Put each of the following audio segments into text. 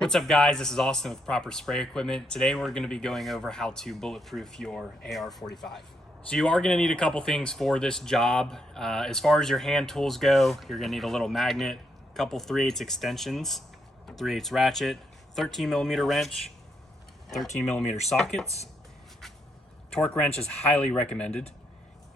What's up guys, this is Austin with Proper Spray Equipment. Today we're going to be going over how to bulletproof your AR45. So you are going to need a couple things for this job. As far as your hand tools go, you're going to need a little magnet, a couple 3/8 extensions, 3/8 ratchet, 13mm wrench, 13mm sockets. Torque wrench is highly recommended,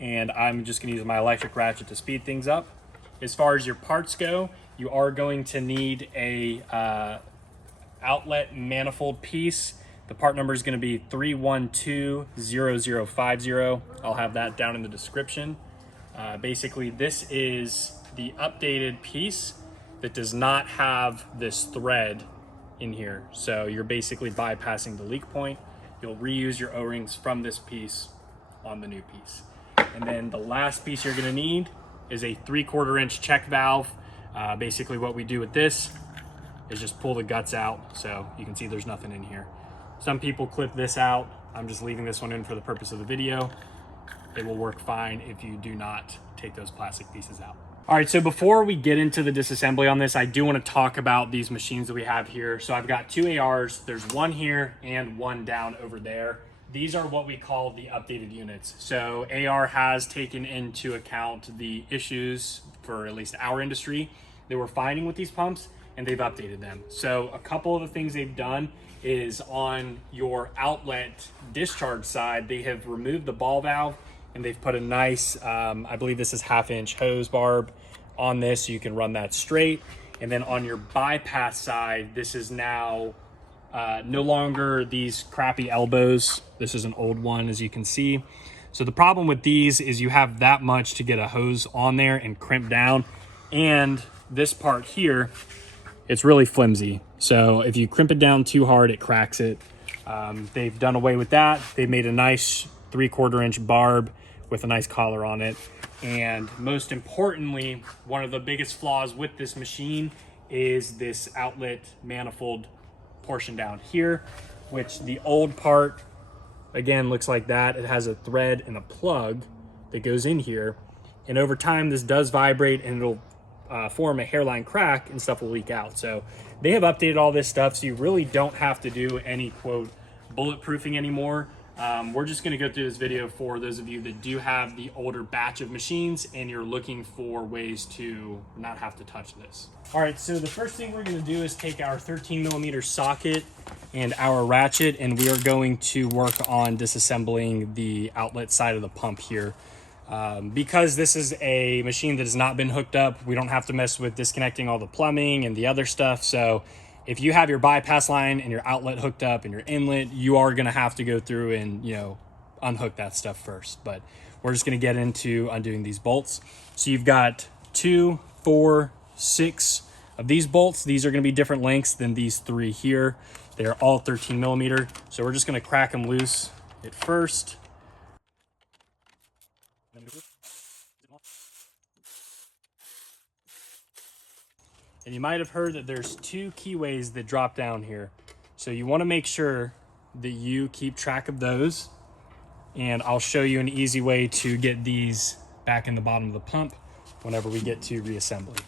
and I'm just going to use my electric ratchet to speed things up. As far as your parts go, you are going to need a outlet manifold piece. The part number is going to be 3120050. I'll have that down in the description. Basically, this is the updated piece that does not have this thread in here. So you're basically bypassing the leak point. You'll reuse your O-rings from this piece on the new piece. And then the last piece you're going to need is a 3/4 inch check valve. Basically what we do with this is just pull the guts out, so you can see there's nothing in here. Some people clip this out. I'm just leaving this one in for the purpose of the video. It will work fine if you do not take those plastic pieces out. All right, so before we get into the disassembly on this, I do want to talk about these machines that we have here. So I've got two ARs. There's one here and one down over there. These are what we call the updated units. So AR has taken into account the issues for at least our industry that we're finding with these pumps, and they've updated them. So a couple of the things they've done is on your outlet discharge side, they have removed the ball valve and they've put a nice, I believe this is 1/2 inch hose barb on this, so you can run that straight. And then on your bypass side, this is now no longer these crappy elbows. This is an old one, as you can see. So the problem with these is you have that much to get a hose on there and crimp down. And this part here, it's really flimsy. So if you crimp it down too hard, it cracks it. They've done away with that. They made a nice 3/4 inch barb with a nice collar on it. And most importantly, one of the biggest flaws with this machine is this outlet manifold portion down here, which the old part, again, looks like that. It has a thread and a plug that goes in here. And over time, this does vibrate and it'll form a hairline crack and stuff will leak out. So they have updated all this stuff, so you really don't have to do any quote bulletproofing anymore. We're just going to go through this video for those of you that do have the older batch of machines and you're looking for ways to not have to touch this. All right, so the first thing we're going to do is take our 13mm socket and our ratchet, and we are going to work on disassembling the outlet side of the pump here. Because this is a machine that has not been hooked up, we don't have to mess with disconnecting all the plumbing and the other stuff. So if you have your bypass line and your outlet hooked up and your inlet, you are going to have to go through and, unhook that stuff first. But we're just going to get into undoing these bolts. So you've got 2, 4, 6 of these bolts. These are going to be different lengths than these 3 here. They are all 13mm. So we're just going to crack them loose at first. And you might have heard that there's 2 keyways that drop down here. So you want to make sure that you keep track of those. And I'll show you an easy way to get these back in the bottom of the pump whenever we get to reassembly.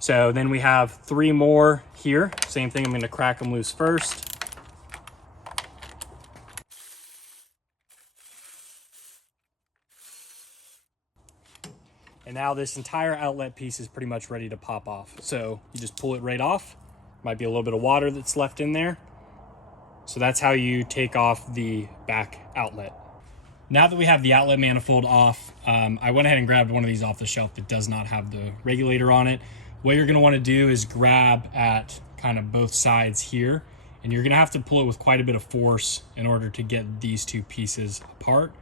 So then we have 3 more here. Same thing, I'm going to crack them loose first. And now this entire outlet piece is pretty much ready to pop off. So you just pull it right off. Might be a little bit of water that's left in there. So that's how you take off the back outlet. Now that we have the outlet manifold off, I went ahead and grabbed one of these off the shelf that does not have the regulator on it. What you're gonna wanna do is grab at kind of both sides here, and you're gonna have to pull it with quite a bit of force in order to get these 2 pieces apart.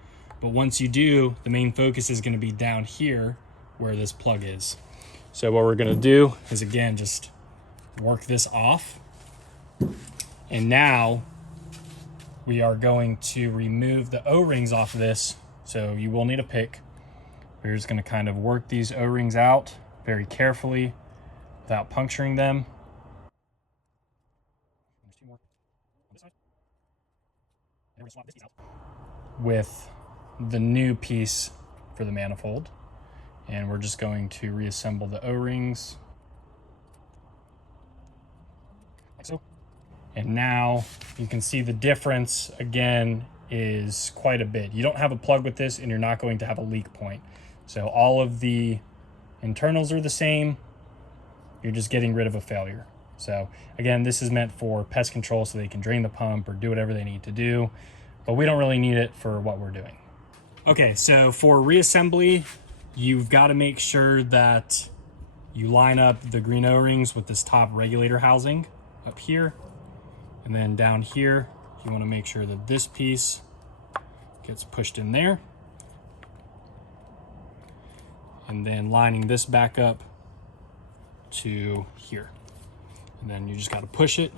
But once you do, the main focus is gonna be down here where this plug is. So what we're gonna do is, again, just work this off. And now we are going to remove the O-rings off of this. So you will need a pick. We're just gonna kind of work these O-rings out very carefully without puncturing them. With the new piece for the manifold. And we're just going to reassemble the O-rings like so. And now you can see the difference again is quite a bit. You don't have a plug with this and you're not going to have a leak point. So all of the internals are the same. You're just getting rid of a failure. So again, this is meant for pest control so they can drain the pump or do whatever they need to do, but we don't really need it for what we're doing. Okay, so for reassembly, you've got to make sure that you line up the green O-rings with this top regulator housing up here. And then down here, you want to make sure that this piece gets pushed in there. And then lining this back up to here. And then you just got to push it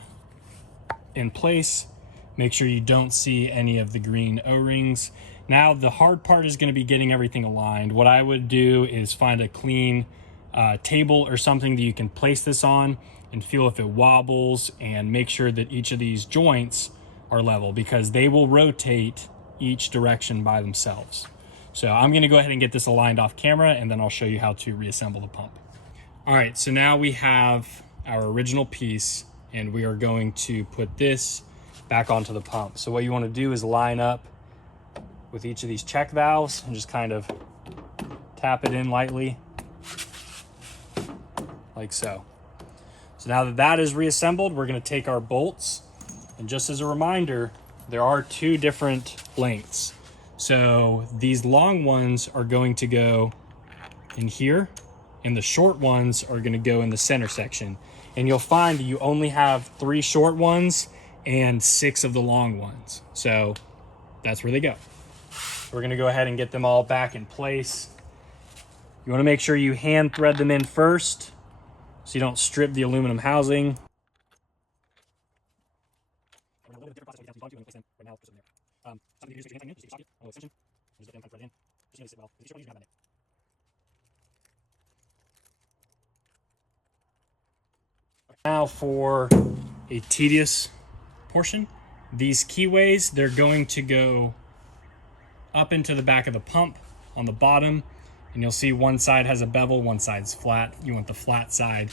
in place. Make sure you don't see any of the green O-rings. Now the hard part is going to be getting everything aligned. What I would do is find a clean table or something that you can place this on and feel if it wobbles, and make sure that each of these joints are level, because they will rotate each direction by themselves. So I'm going to go ahead and get this aligned off camera, and then I'll show you how to reassemble the pump. All right, so now we have our original piece, and we are going to put this back onto the pump. So what you want to do is line up with each of these check valves and just kind of tap it in lightly, like so. So now that that is reassembled, we're going to take our bolts, and just as a reminder, there are two different lengths. So these long ones are going to go in here, and the short ones are going to go in the center section. And you'll find that you only have 3 short ones and 6 of the long ones. So that's where they go. We're going to go ahead and get them all back in place. You want to make sure you hand thread them in first, so you don't strip the aluminum housing. Now for a tedious portion, these keyways, they're going to go up into the back of the pump on the bottom, and you'll see one side has a bevel, one side's flat. You want the flat side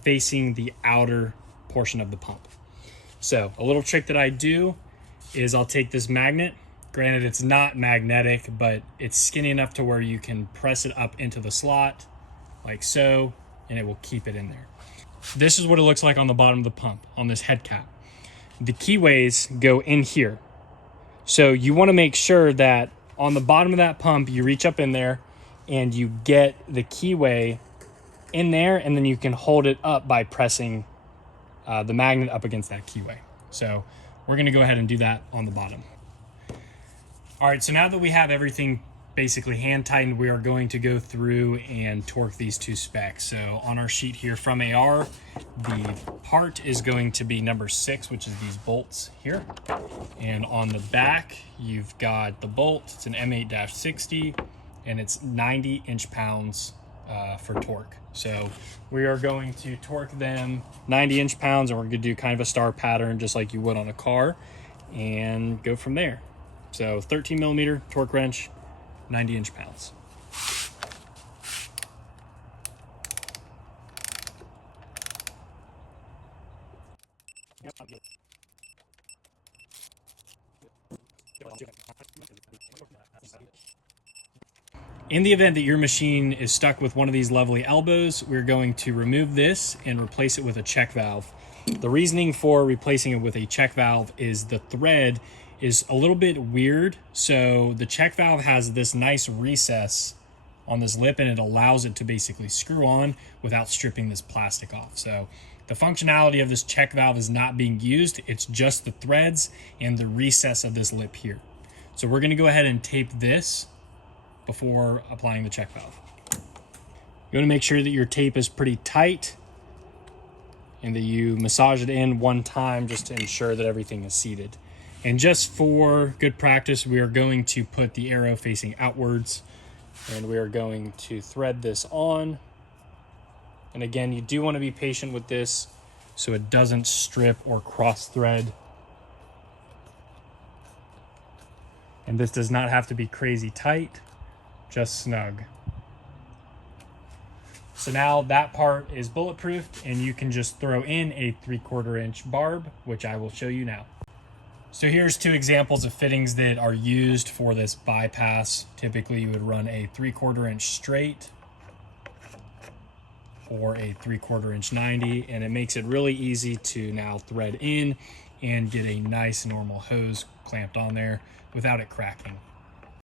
facing the outer portion of the pump. So a little trick that I do is I'll take this magnet. Granted, it's not magnetic, but it's skinny enough to where you can press it up into the slot like so, and it will keep it in there. This is what it looks like on the bottom of the pump on this head cap. The keyways go in here. So you want to make sure that on the bottom of that pump, you reach up in there and you get the keyway in there, and then you can hold it up by pressing the magnet up against that keyway. So we're going to go ahead and do that on the bottom. All right, so now that we have everything basically hand tightened, we are going to go through and torque these 2 specs. So on our sheet here from AR, the part is going to be number 6, which is these bolts here. And on the back, you've got the bolt. It's an M8-60, and it's 90 inch-pounds for torque. So we are going to torque them 90 inch-pounds, and we're going to do kind of a star pattern just like you would on a car, and go from there. So 13 millimeter torque wrench, 90 inch-pounds. In the event that your machine is stuck with one of these lovely elbows, we're going to remove this and replace it with a check valve. The reasoning for replacing it with a check valve is the thread is a little bit weird. So the check valve has this nice recess on this lip, and it allows it to basically screw on without stripping this plastic off. So the functionality of this check valve is not being used. It's just the threads and the recess of this lip here. So we're going to go ahead and tape this before applying the check valve. You want to make sure that your tape is pretty tight and that you massage it in one time just to ensure that everything is seated. And just for good practice, we are going to put the arrow facing outwards, and we are going to thread this on. And again, you do want to be patient with this so it doesn't strip or cross thread. And this does not have to be crazy tight, just snug. So now that part is bulletproof, and you can just throw in a 3/4 inch barb, which I will show you now. So here's two examples of fittings that are used for this bypass. Typically you would run a 3/4 inch straight or a 3/4 inch 90, and it makes it really easy to now thread in and get a nice normal hose clamped on there without it cracking.